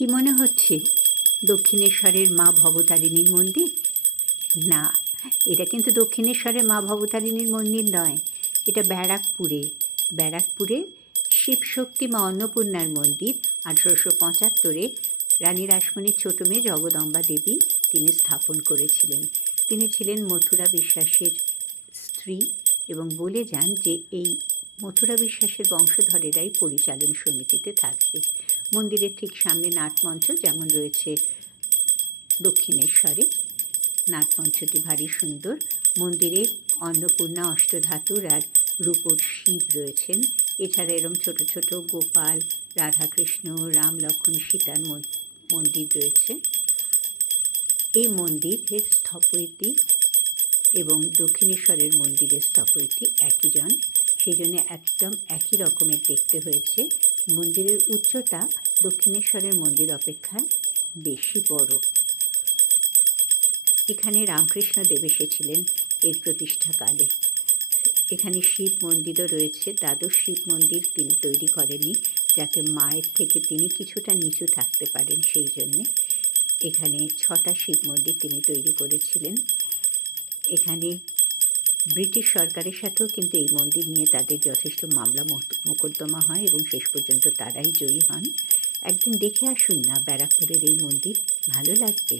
কি মনে হচ্ছে দক্ষিণেশ্বরের মা ভবতারিণীর মন্দির? না, এটা কিন্তু দক্ষিণেশ্বরের মা ভবতারিণীর মন্দির নয়, এটা ব্যারাকপুরে শিবশক্তি মা অন্নপূর্ণার মন্দির। 1875-এ রানী রাসমণির ছোট মেয়ে জগদম্বা দেবী তিনি স্থাপন করেছিলেন। তিনি ছিলেন মথুরা বিশ্বাসের স্ত্রী এবং বলে যান যে এই মথুরা বিশ্বাসের বংশধরেরাই পরিচালন সমিতিতে থাকবে। মন্দিরের ঠিক সামনে নাটমঞ্চ যেমন রয়েছে দক্ষিণেশ্বরে, নাটমঞ্চটি ভারী সুন্দর। মন্দিরে অন্নপূর্ণা, অষ্টধাতুর আর রূপোর শিব রয়েছেন। এছাড়া এরম ছোট ছোট গোপাল, রাধাকৃষ্ণ, রাম, লক্ষ্মণ, সীতার মন্দির রয়েছে। এই মন্দিরের স্থপতি এবং দক্ষিণেশ্বরের মন্দিরের স্থপতি একই জন, সেই জন্য একদম একই রকমের দেখতে হয়েছে। মন্দিরের উচ্চতা দক্ষিণেশ্বরের মন্দির অপেক্ষায় বেশি বড়। এখানে রামকৃষ্ণ দেব এসেছিলেন এর প্রতিষ্ঠাকালে। এখানে শিব মন্দিরও রয়েছে। দ্বাদশ শিব মন্দির তিনি তৈরি করেননি, যাতে মায়ের থেকে তিনি কিছুটা নিচু থাকতে পারেন, সেই জন্যে এখানে 6টা শিব মন্দির তিনি তৈরি করেছিলেন। এখানে ব্রিটিশ সরকারের সাথেও কিন্তু এই মন্দির নিয়ে তাদের যথেষ্ট মামলা মোকদ্দমা হয় এবং শেষ পর্যন্ত তারাই জয়ী হন। একদিন দেখে আসুন না ব্যারাকপুরের এই মন্দির, ভালো লাগবে।